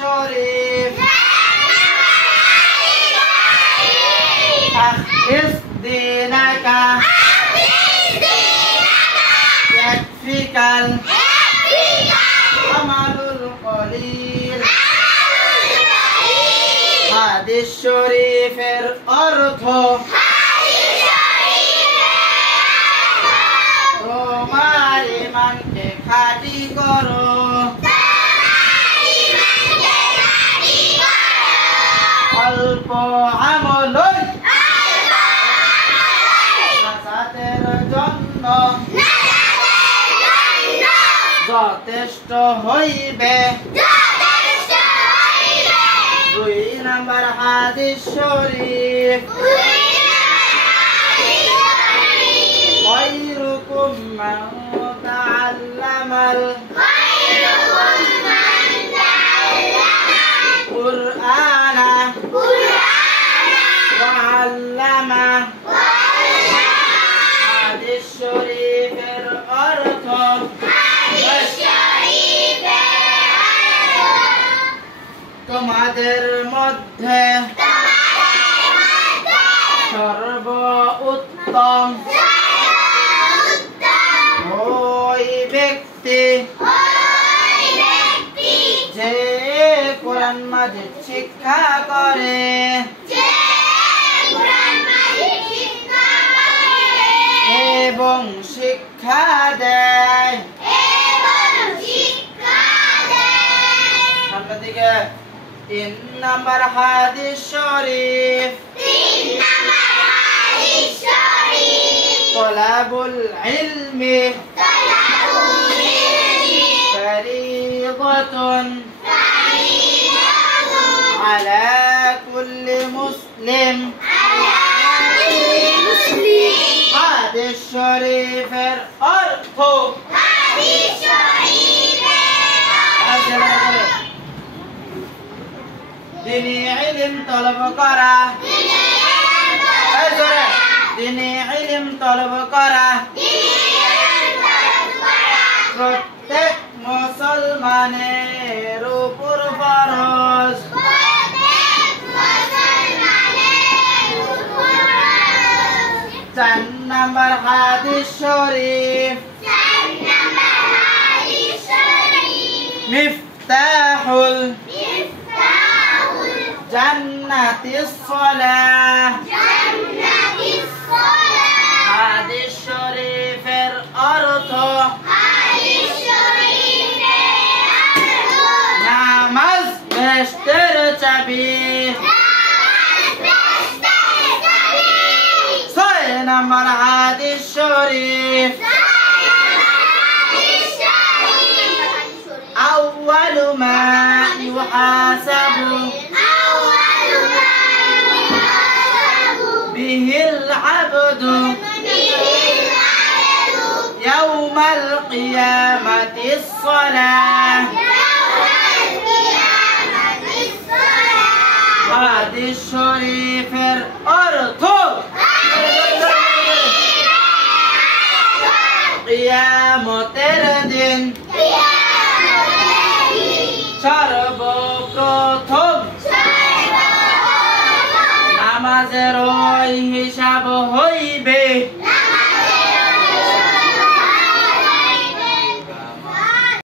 শরীফ أخلص دينك يكفيك العمل القليل হাদিস শরীফের অর্থ তোমার ঈমানকে খাঁটি করো অল্প আমল নাজাতের জন্য যথেষ্ট হইবে 2 নাম্বার হাদিস শরীফ خيركم من تعلم القرآن وعلمه হাদিস শরীফের অর্থ তোমাদের মধ্যে সর্বোত্তম ওই ব্যক্তি যে কোরআন মাজিদ শিক্ষা করে এবং শিক্ষা দেয় সামনের দিকে 3 নাম্বার হাদিস শরীফ তলাবুল ইলমি ফরিদাতুন আলা কুল্লি মুসলিম হাদিস শরীফের অর্থ দিনী ইলম তলব করা দিনী ইলম তলব করা প্রত্যেক মুসলমানের উপর ফরজ 4 নাম্বার হাদিস শরীফ মিফতাহুল জান্নাতিস সালাহ হাদিস শরীফের অর্থ নামাজ বেহেশতের চাবি 6 নাম্বার হাদিস শরীফ আউয়ালু মা ইউহাসাবু বিহিল আবদু ইয়াউমাল কিয়ামাতিস সালাহ হাদিস শরীফের অর্থ কিয়ামতের দিন সর্বপ্রথম নামাজের হিসাব হই